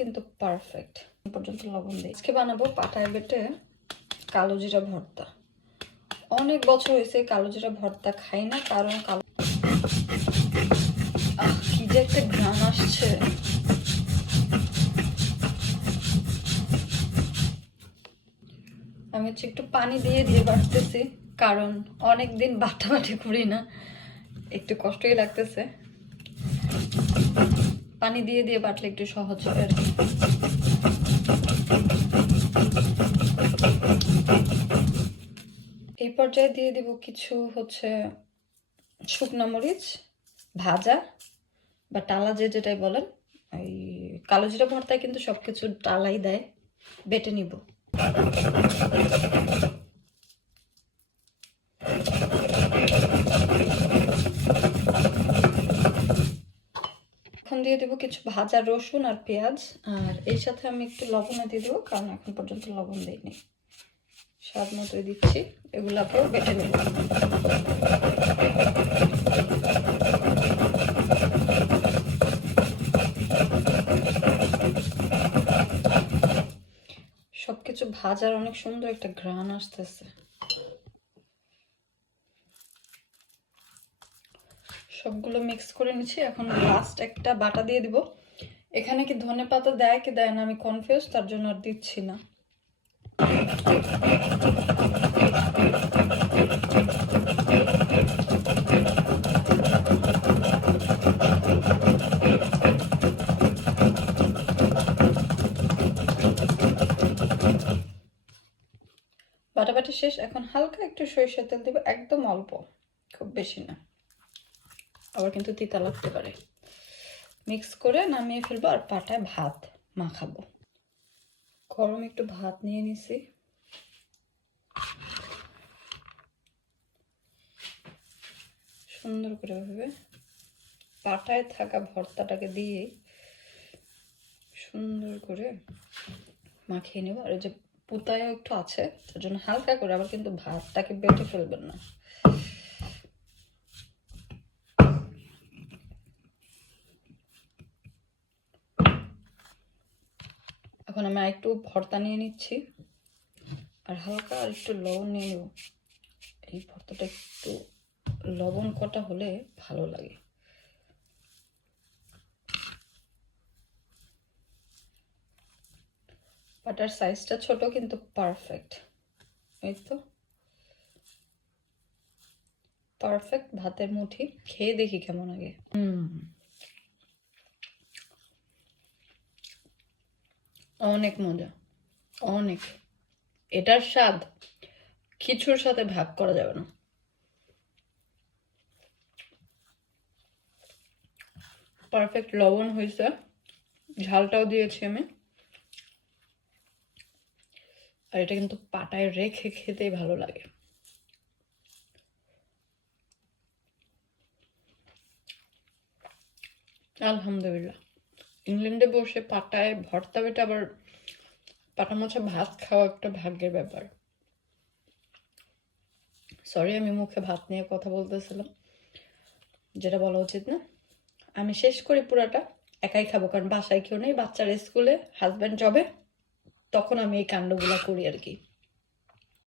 কিন্তু পারফেক্ট। পর্যন্ত লবণ দিই। আজকে বানাবো পাটায় বেটে কালো জিরা ভর্তা। অনেক বছর হয়েছে কালো জিরা ভর্তা খাই না, কারণ কি যে একটা ঘ্রাণ আসছে। আমি হচ্ছে একটু পানি দিয়ে দিয়ে বাটতেছি, কারণ অনেকদিন বাটাবাটি করি না, একটু কষ্টই লাগতেছে। পানি দিয়ে দিয়ে বাটলে একটু সহজ হয় আর কি। এই পর্যায়ে দিয়ে দিব কিছু হচ্ছে শুকনা মরিচ ভাজা বা টালা, যেটাই বলেন। এই কালো জিরা ভর্তায় কিন্তু সবকিছু টালাই দেয়। বেটে নিব। এখন দিয়ে দেবো কিছু ভাজা রসুন আর পেঁয়াজ, আর এর সাথে আমি একটু লবণ দিয়ে দেবো, কারণ এখন পর্যন্ত লবণ দিইনি। স্বাদ মতোই দিচ্ছি। এগুলাকেও বেটে নেব। সবকিছু ভাজার অনেক সুন্দর একটা ঘ্রাণ আসতেছে। সবগুলো মিক্স করে নিচ্ছি। এখন লাস্ট একটা বাটা দিয়ে দিব। এখানে কি ধনেপাতা দেয় কি দেয় না আমি কনফিউজ, তার জন্য আর দিচ্ছি না। বাটাবাটি শেষ। এখন হালকা একটু সরিষার তেল দিব, একদম অল্প, খুব বেশি না, আবার কিন্তু তিতা লাগতে পারে। মিক্স করে নামিয়ে ফেলবো আর পাটায় ভাত মাখাবো। গরম একটু ভাত নিয়ে নিছি। সুন্দর করে ভাবে পাটায় থাকা ভর্তাটাকে দিয়ে সুন্দর করে মাখিয়ে নেব। আর এই যে পুতায় একটু আছে, তার জন্য হালকা করে, আবার কিন্তু ভাতটাকে বেটে ফেলবেন না। এখন আমি একটু ভর্তা নিয়ে নিচ্ছি আর হালকা আর একটু লবণ নিয়ে নেব। এই ভর্তাটা একটু লবণ কটা হলে ভালো লাগে। পাটার সাইজটা ছোট কিন্তু পারফেক্ট। এই তো পারফেক্ট ভাতের মুঠি। খেয়ে দেখি কেমন লাগে। অনেক মজা, অনেক। এটার স্বাদ কিছুর সাথে ভাগ করা যাবে না। পারফেক্ট লবণ হয়েছে, ঝালটাও দিয়েছি আমি। আর এটা কিন্তু পাটায় রেখে খেতেই ভালো লাগে। আলহামদুলিল্লাহ। ইংল্যান্ডে বসে পাটায় ভর্তা বেটে আবার পাটা মাছে ভাত খাওয়া একটা ভাগ্যের ব্যাপার। সরি, আমি মুখে ভাত নিয়ে কথা বলতেছিলাম, যেটা বলা উচিত না। আমি শেষ করি পুরাটা, একাই খাবো, কারণ বাসায় কেউ নেই, বাচ্চারা স্কুলে, হাজব্যান্ড জবে, তখন আমি এই কাণ্ডগুলা করি আর কি।